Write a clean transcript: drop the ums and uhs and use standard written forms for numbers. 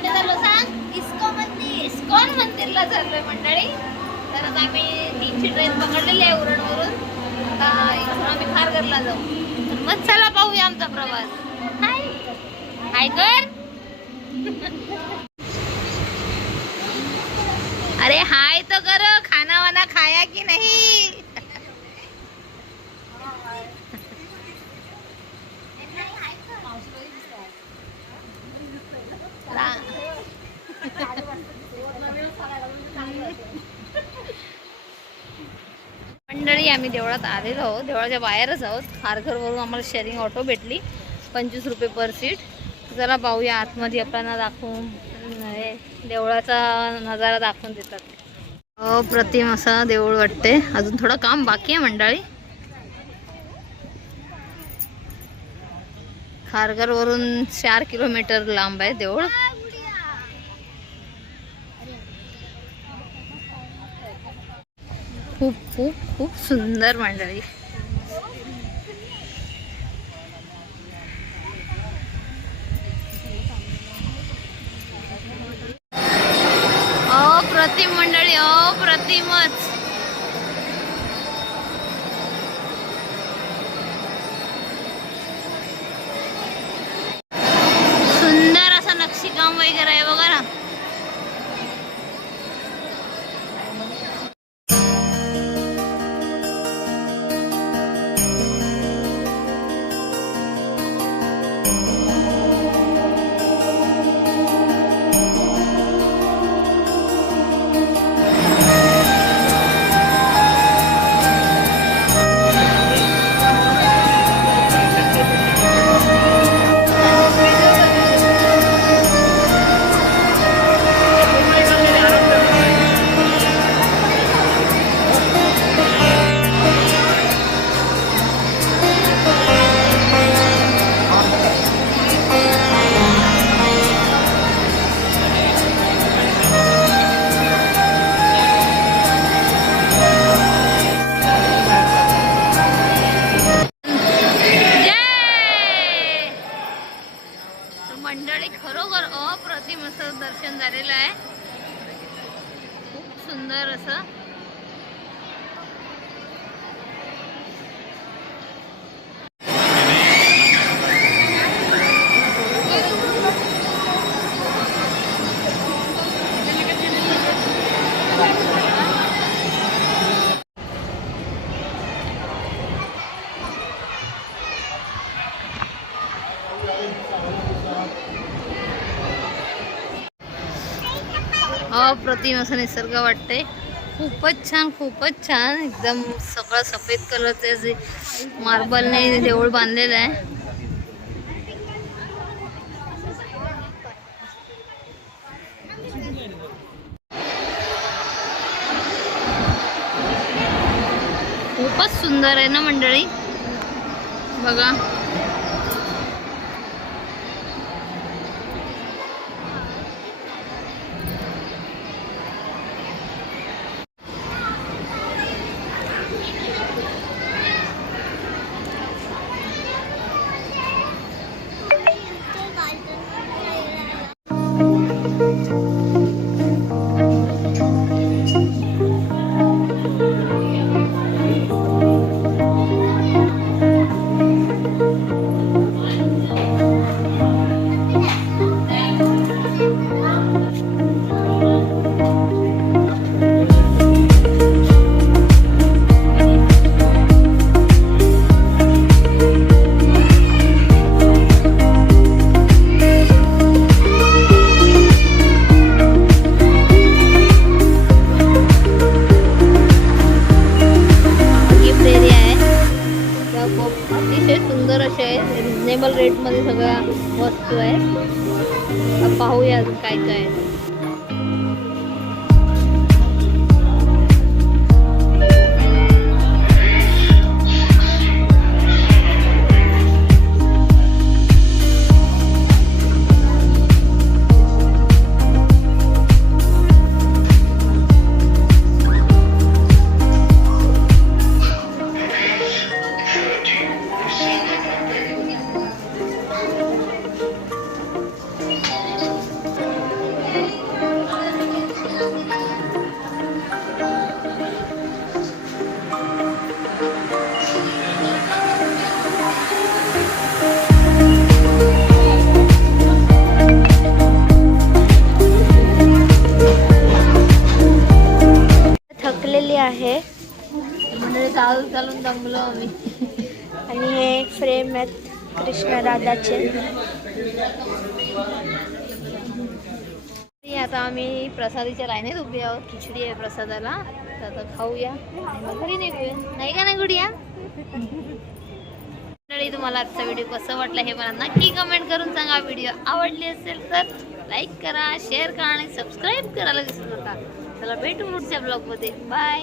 कुठे चाललो सांग? इस्कॉन मंदिरला चाललोय मंडळी. तर आता आम्ही 3ची ट्रेन पकडलेली आहे उरणवरून. आता इथून आम्ही खारघरला जाऊ. तर मग चला पाहूया आमचा प्रवास. हाय हाय कर. अरे हाय तो करो, खाना वाना खाया कि नहीं? मंडळी आम्ही देवळात आलेलो आहोत, देवळाच्या बाहेरच आहोत. खारघरवरून आम्हाला शेअरिंग ऑटो भेटली 25 रुपये पर सीट. चला पाहूया आतमध्ये आपल्याला दाखवून देवळाचा नजारा दाखवून देतात. अप्रतिम असा देऊळ वाटते. अजून थोडं काम बाकी आहे मंडळी. खारघरवरून 4 किलोमीटर लांब आहे देऊळ. खूप खूप खूप सुंदर मंडळी. अप्रतिम मंडळी, अप्रतिमच. सुंदर असं नक्षीकाम वगैरे आहे बघा ना. मंडळी खरोखर अप्रतिम असं दर्शन झालेलं आहे. खूप सुंदर असं. अप्रतिम असं निसर्ग वाटते. खूपच छान, खूपच छान. एकदम सगळं सफेद कलरचे जे मार्बलने देऊळ बांधलेलं आहे. खूपच सुंदर आहे ना मंडळी, बघा. रिजनेबल रेट मध्ये सगळ्या वस्तू आहे. पाहूया अजून काय काय. चालून दमलो आम्ही. आणि हे फ्रेम आहेत कृष्ण राधाचे. आता आम्ही प्रसादीच्या लाईनीत उभी आहोत. खिचडी आहे प्रसादाला, तर आता खाऊया आणि मग घरी निघूया. नाही का नाही गुडिया? मंडळी, तुम्हाला आजचा व्हिडिओ कसं वाटला हे मला नक्की कमेंट करून सांगा. व्हिडिओ आवडली असेल तर लाईक करा, शेअर करा आणि सबस्क्राईब करायला विसरू नका. चला भेटू पुढच्या ब्लॉगमध्ये. बाय.